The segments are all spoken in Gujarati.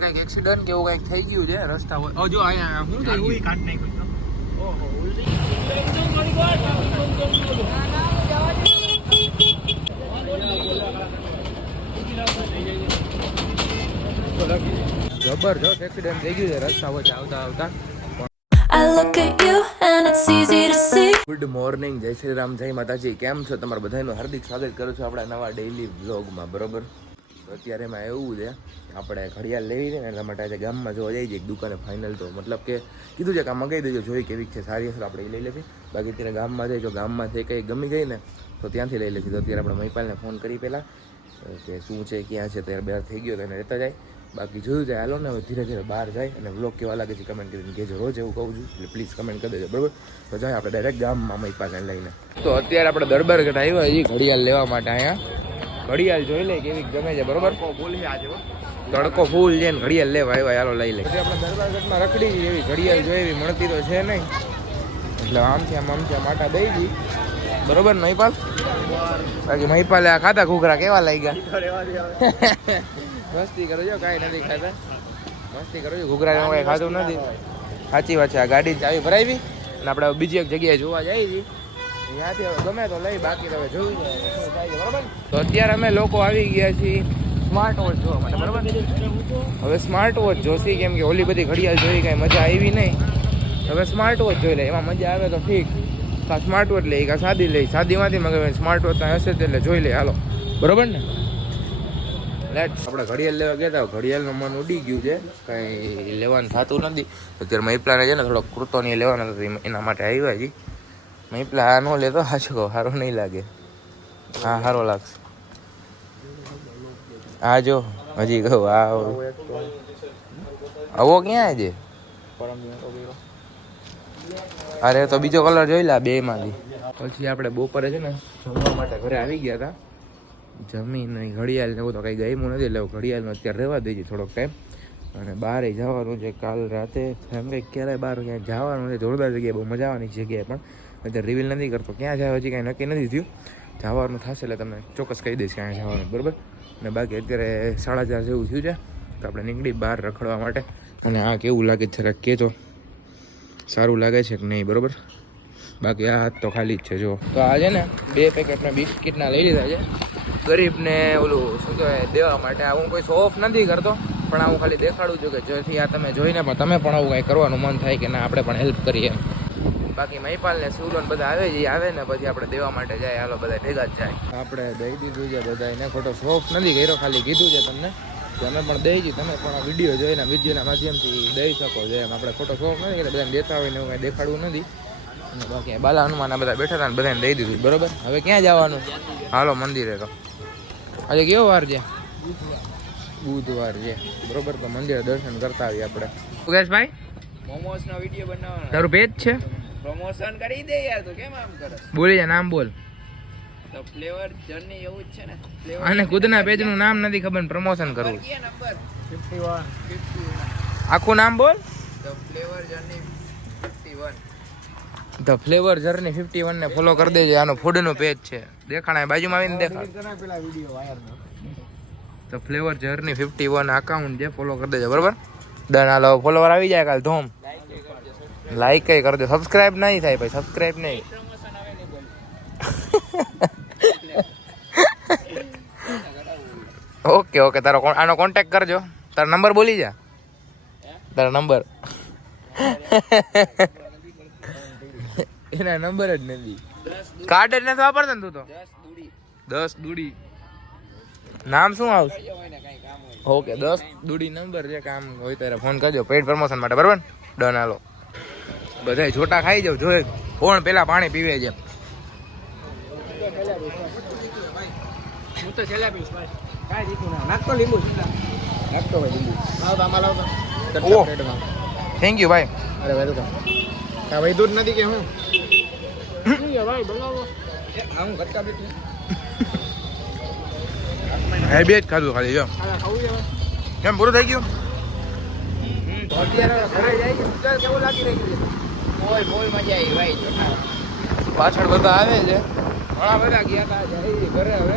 કઈક એક્સિડન્ટ કે એવું કઈક થઈ ગયું છે રસ્તા હોય. જો અહીંયા શું થયું કાટ નાખ્યું. ઓહો જબરજસ્ત એક્સિડન્ટ થઈ ગયું છે રસ્તા વચ્ચે આવતા આવતા. ગુડ મોર્નિંગ, જય શ્રી રામ, જય માતાજી. કેમ છો? તમારા બધાનું હાર્દિક સ્વાગત કરું છું આપણા નવા ડેઈલી વ્લોગમાં. બરોબર, તો અત્યારે એમાં એવું છે આપણે ઘડિયાળ લેવી છે ને એટલા માટે આજે ગામમાં જોવા જઈએ એક દુકાને ફાઇનલ. તો મતલબ કે કીધું છે કે આ મંગાવી દેજો, જોઈ કેવી છે, સારી હશે આપણે એ લઈ લેવી. બાકી અત્યારે ગામમાં જઈ, જો ગામમાંથી કંઈ ગમી ગઈ ને તો ત્યાંથી લઈ લેવી. તો અત્યારે આપણે મહિપાલને ફોન કરી પહેલાં કે શું છે, ક્યાં છે. ત્યારે બહાર થઈ ગયો તો એને રહેતા જાય. બાકી જોયું જાય, હાલો ને હવે ધીરે ધીરે બહાર જાય અને વ્લોગ કેવા લાગે છે કમેન્ટ કરીને કહેજો. રોજ એવું કહું છું એટલે પ્લીઝ કમેન્ટ કરી દેજો. બરાબર, તો જાય આપણે ડાયરેક્ટ ગામમાં મહિપાલને લઈને. તો અત્યારે આપણે દરબારગઢ આવ્યા છીએ ઘડિયાળ લેવા માટે. અહીંયા ઘડિયાળ જોઈ લે કેવી ગમે છે. બરોબર, તડકો ફૂલ છે ને ઘડિયાળ લેવા આવ્યા, હાલો લઈ લે. આપણે દરબારગઢમાં રખડી એવી ઘડિયાળ જોઈ એવી મળતી તો છે નહીં, એટલે આમથી આમ આટા દઈ દી. બરોબર મહિપાલ? બાકી મહિપાલે આ ખાધા ઘૂઘરા કેવા લાગ્યા? મસ્તી કરો છો, કાંઈ નથી ખાતા. મસ્તી કરો છો, ઘૂઘરા કાંઈ ખાધું નથી. સાચી વાત છે. આ ગાડી ચાવી ભરાવી અને આપણે બીજી એક જગ્યાએ જોવા જઈએ છીએ. ત્યાંથી ગમે તો લઈ, બાકી તો હવે જોયું જાય. બરાબર, તો અત્યારે અમે લોકો આવી ગયા છીએ સ્માર્ટ વોચ જોવા માટે. બરાબર, હવે સ્માર્ટ વોચ જોશી, કેમ કે ઓલી બધી ઘડિયાળ જોઈ કાંઈ મજા આવી નહીં. હવે સ્માર્ટ વોચ જોઈ લે, એમાં મજા આવે તો ઠીક. કા સ્માર્ટ વોચ લઈ, કા સાદી લઈ. સાદીમાંથી મગાવી, સ્માર્ટ વોચ હશે એટલે જોઈ લે. હાલો, બરોબર ને? લેટ્સ. આપણે ઘડિયાળ લેવા ગયા હતા, ઘડિયાળનું મન ઉડી ગયું છે, કાંઈ લેવાનું થતું નથી. અત્યારે મહિપલાને છે ને થોડોક કુર્તો નહીં લેવાનો હતો, એના માટે આવ્યા છીએ. મહિપલા આ ન લેતો, સાચું કહો, સારો નહીં લાગે. હા, સારો લાગશે. હા જો હજી કહું, આ આવો ક્યાં છે? અરે તો બીજો કલર જોઈ લે બે માંથી. પછી આપણે બપોરે છે ને જમવા માટે ઘરે આવી ગયા હતા. જમીન ઘડિયાળ ને એવું તો કંઈ ગમ્યું નથી, એટલે ઘડિયાળનો અત્યારે રહેવા દઈએ થોડોક ટાઈમ. અને બહાર જવાનું છે કાલ રાતે, એમ કંઈક ક્યારે બહાર ક્યાંય જવાનું છે. જોરદાર જગ્યાએ, બહુ મજા આવવાની જગ્યાએ, પણ અત્યારે રિવીલ નથી કરતો ક્યાં જાય, હજી કાંઈ નક્કી નથી થયું. જવાનું થશે એટલે તમને ચોક્કસ કહી દઈશ ક્યાં જવાનું. બરાબર ને? બાકી અત્યારે 4:30 જેવું થયું છે, તો આપણે નીકળી બહાર રખડવા માટે. અને આ કેવું લાગે છે કહેજો, સારું લાગે છે કે નહીં? બરાબર, બાકી આ હાથ તો ખાલી જ છે. જો તો આ છે ને 2 પેકેટના બિસ્કિટના લઈ લીધા છે ગરીબને ઓલું શું કહેવાય દેવા માટે. હું કોઈ શો ઓફ નથી કરતો, પણ હું ખાલી દેખાડું છું કે જેથી આ તમે જોઈને પણ તમે પણ આવું કાંઈ કરવાનું મન થાય કે ના આપણે પણ હેલ્પ કરીએ. બાકી મહિપાલ ને સુરન બધા આવે ને પછી આપણે દેવા માટે જાય. હાલો બધા ભેગા જ જાય. આપણે દઈ દીધું છે બધાને, ખોટો શો ઓફ નથી કર્યો, ખાલી કીધું છે તમને કે અમે પણ દઈ દઈએ. તમે પણ વિડીયો જોઈને વિડીયોના માધ્યમથી દઈ શકો છો એમ. આપણે ખોટો શો ઓફ નથી એટલે બધાને દેતા હોય ને એવું કાંઈ દેખાડવું નથી. અને બાકી બાલા હનુમાન બધા બેઠા હતા ને બધાને દઈ દીધું. બરોબર, હવે ક્યાં જવાનું? હાલો મંદિરે. તો આજે કેવો વાર છે? બુધવાર છે. બરોબર, તો મંદિરે દર્શન કરતા આવીએ આપણે. ભાઈ મોમોસ નો વિડીયો બનાવવાનો, તારું પેજ છે? પ્રમોશન કરી દે યાર, તો કેમ આમ કરે? બોલી જા, નામ બોલ. તો ફ્લેવર જર્ની એવું જ છે ને. અને ખુદના પેજ નું નામ નથી ખબર, પ્રમોશન કરવું. નંબર 51 આખું નામ બોલ. The flavour journey 51. The flavour journey 51 ને ફોલો કરી દેજો. આનું ફૂડ નું પેજ છે, દેખાણા બાજુમાં આવીને દેખાડ. ધ ફ્લેવર જર્ની 51 અકાઉન્ટ છે, ફોલો કરી દેજો. બરોબર, ડન. હાલો ફોલોવર આવી જાય કાલ ધોમ. લાઈક કઈ કરી દો, સબસ્ક્રાઇબ નહીં થાય ભાઈ, સબસ્ક્રાઇબ નહીં. ઓકે ઓકે, તારો આનો કોન્ટેક્ટ કરજો. તારો નંબર બોલી જા, તારો નંબર. એના નંબર જ નથી, કાર્ડ જ નથી વાપરતો ને તું તો. 10 દુડી નામ શું આવશે? ઓકે, 10 દુડી નંબર છે, કામ હોય ત્યારે ફોન કરજો પેઇડ પ્રમોશન માટે. બરાબર, ડન. હાલો બધા છોટા ખાઈ જાવ, જોઈ કોણ પેલા પાણી પીવે છે. હું તો છેલ્લા પીસ ભાઈ, કાઈ દીકું ના નાખતો લીંબુ, નાખતો ભાઈ લીંબુ. લાવતા આમાં લાવતા. થેન્ક યુ ભાઈ. અરે વેલકમ. કા ભાઈ દૂધ નથી કે હું? ભાઈ બનાવો. હા હું ઘટકા બેઠી. હે બે જ ખાધું ખાલી. જો કેમ પૂરું થઈ ગયું? અત્યારે ઘરે જાય કે કેવું લાગી રહ્યું છે? કોઈ મજા આવી ભાઈ. પાછળ બધા આવે છે, ઘણા બધા ગયા હતા, જાય ઘરે. હવે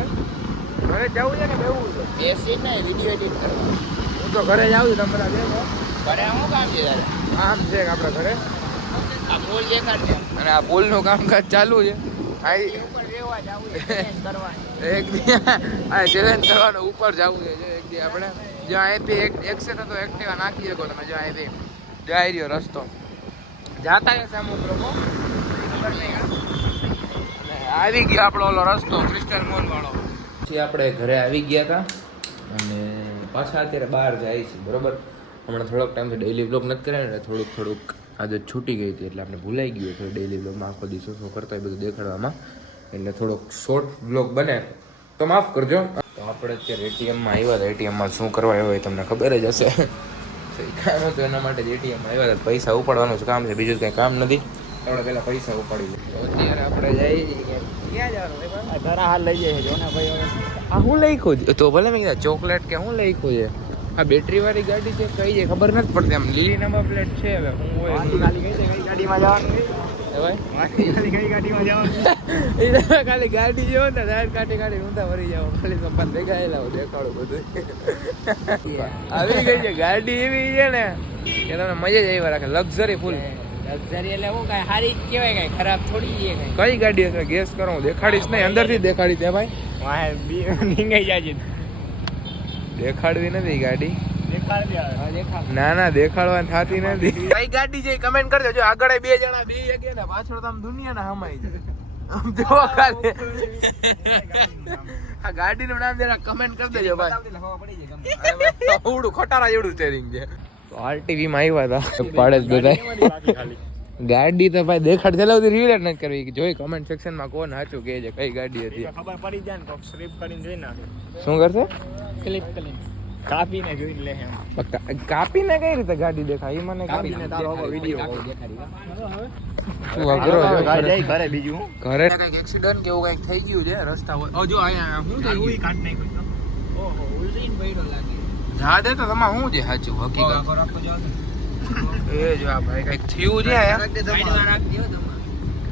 ઘરે જવું છે ને બેવું છે, બેસી ને વિડીયો એડિટ કરવા. હું તો ઘરે જ આવું તમે બધા દેખો ઘરે શું કામ છે યાર? આમ છે કે આપણે ઘરે આ પુલ દેખાડશે. અને આ પુલનું કામકાજ ચાલુ છે ઉપર રહેવા જાવું છે, challenge કરવાની. એક દી આ ચેલેન્જ કરવાનું ઉપર જવું છે એક દી આપણે જો અહીંથી એક છે તો એક્ટિવા નાખી શકો તમે જો અહીંથી જાય રહ્યો રસ્તો જાતા હશે અમુક લોકો ખબર નહીં અને આવી ગયો આપણો ઓલો રસ્તો ક્રિસ્ટલ મોલ વાળો પછી આપણે ઘરે આવી ગયા હતા અને પાછા અત્યારે બહાર જાય છે બરોબર હમણાં થોડોક ટાઈમથી ડેઈલી બ્લોગ નથી કર્યા ને થોડુંક આજે છૂટી ગઈ હતી એટલે આપણે ભૂલાઈ ગયું થોડું ડેઈલી બ્લોગમાં આખો દિવસો શું કરતા હોય બધું દેખાડવામાં એટલે થોડોક શોર્ટ બ્લોગ બને તો માફ કરજો તો આપણે અત્યારે એટીએમમાં આવ્યા હતા એટીએમમાં શું કરવા આવ્યો હોય તમને ખબર જ હશે કામ હતું એના માટે જ એટીએમમાં આવ્યા હતા પૈસા ઉપાડવાનું જ કામ છે બીજું કંઈ કામ નથી આપણે પહેલાં પૈસા ઉપાડી લઈએ તો અત્યારે આપણે જઈએ ક્યાં જવાનું ઘરા હાલ લઈ જાય છે જો ને ભાઈ. આ હું લખ્યું છે તો ભલે મેં કીધા ચોકલેટ કે હું લખ્યું છે આ બેટરી વાળી ગાડી છે કઈ છે ખબર નથી પડતી આમ લીલી નંબર પ્લેટ છે હવે હું હોય ખાલી કઈ ગાડીમાં જવાનું કઈ ગાડીમાં જવાનું એ ખાલી ગાડી જેવો ને રાઈડ કાઢી ઊંધા વળી જાવ ખાલી પપ્પા દેખાયેલા હું દેખાડું બધું આવી ગઈ છે ગાડી એવી છે ને કે તમને મજા જ આવી રાખે લક્ઝરી ફૂલ લક્ઝરી એટલે હું કઈ સારી જ કહેવાય કઈ ખરાબ થોડી છે કઈ. કઈ ગાડી હશે ગેસ કરો હું દેખાડીશ નહીં અંદરથી દેખાડી દે ભાઈ વાહ નીંગાઈ જાય છે. દેખાડવી નથી ગાડી દેખાડ ના ના દેખાડવાની થતી નથી કઈ ગાડી છે કમેન્ટ કરજો જો આગળ બે જણા બે કે ને પાછળ તો આમ દુનિયા ના હમાઈ જાય આમ જો ખાલી આ ગાડીનું નામ જરા કમેન્ટ કરી દેજો ભાઈ ઓવડું ખટારા જેવડું સ્ટેરિંગ છે તો આરટીવી માં આવ્યા હતા પાડે જ બધા ગાડી તો ભાઈ દેખાડ ચલાવતી રિલેટ નથી કરવી જોઈ કમેન્ટ સેક્શન માં કોણ સાચું કહે છે કઈ ગાડી હતી ખબર પડી જાય ને કોક સ્લીપ કરીને જોઈ નાખે. શું કરશે ક્લિપ કરીને કાપીને જોઈ લે એમ. કાપીને કઈ રીતે ગાડી દેખાય એ મને કાપીને તારો વિડિયો ઘરે બીજું ઘરે કઈક એક્સિડન્ટ કે એવું કઈક થઈ ગયું છે રસ્તા હોય જો અહીંયા શું થયું ઉઈ કાઢ નાખ્યું. ઓહો ઉલરીન બૈડો લાગે. જા દે તો તમારે શું છે સાચું હકીકત એ જો આ ભાઈ કઈક થયું છે સાઈડમાં રાખજો તમારે.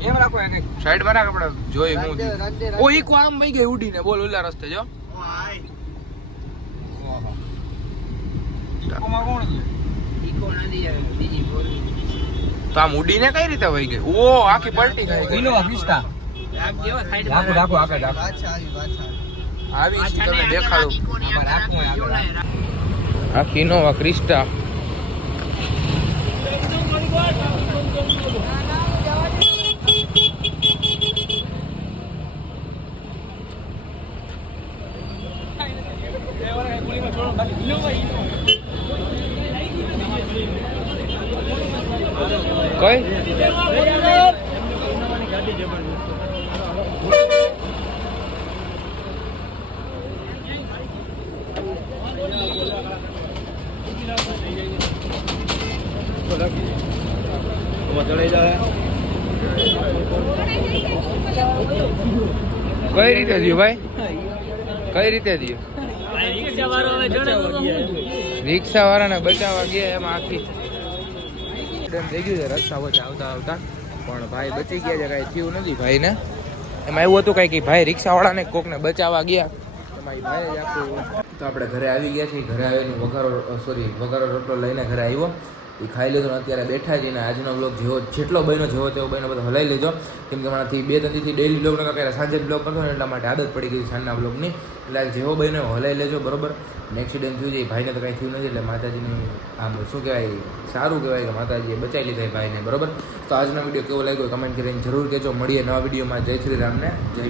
એમ રાખો એને. સાઈડ માં રાખ આપણે જોઈ શું થયું ઓ ઈકો આમ વઈ ગઈ ઉડીને બોલ ઓલા રસ્તે જો ઈકોમાં કોણ છે? ઈકો નથી આવે બીજી બોલી. તો આમ ઉડીને કઈ રીતે વઈ ગઈ ઓ આખી પલટી થઈ ગઈ ઇનોવા ક્રિસ્ટા રાખજો સાઈડમાં રાખો આગળ રાખો. આવી છે તમે દેખાડો આખી ઇનોવા ક્રિસ્ટા કઈ કઈ રીતે થયું ભાઈ કઈ રીતે થયું રિક્ષા વાળાને બચાવવા ગયા એમાં આખી થઈ ગયું છે રસ્તા વચ્ચે આવતા આવતા પણ ભાઈ બચી ગયા છે કાંઈ થયું નથી ભાઈને એમાં એવું હતું કાંઈ કે ભાઈ રિક્ષાવાળાને કોકને બચાવવા ગયા એમાં ભાઈ આખું તો આપણે ઘરે આવી ગયા છીએ ઘરે આવીને વઘારો રોટલો લઈને ઘરે આવ્યો એ ખાઈ લીધો ને અત્યારે બેઠા છીએ ને આજનો બ્લોગ જેટલો બન્યો જેવો તેવો બન્યો બધો હલાવી લેજો કેમ કે હમણાંથી 2-3 દિવસથી ડેઈલી બ્લોગ નકા કર્યા સાંજે બ્લોગ કરતો ને એટલા માટે આદત પડી ગઈ સાંજના બ્લોગની એટલે જેવો બન્યો હલાવી લેજો બરોબર એક્સિડન્ટ થયું છે ભાઈને તો કાંઈ થયું નથી એટલે માતાજીની આમ શું કહેવાય સારું કહેવાય કે માતાજીએ બચાવી લીધા ભાઈને બરોબર તો આજનો વિડીયો કેવો લાગ્યો કમેન્ટ કરીને જરૂર કહેજો મળીએ નવા વિડીયોમાં જય શ્રી રામને જય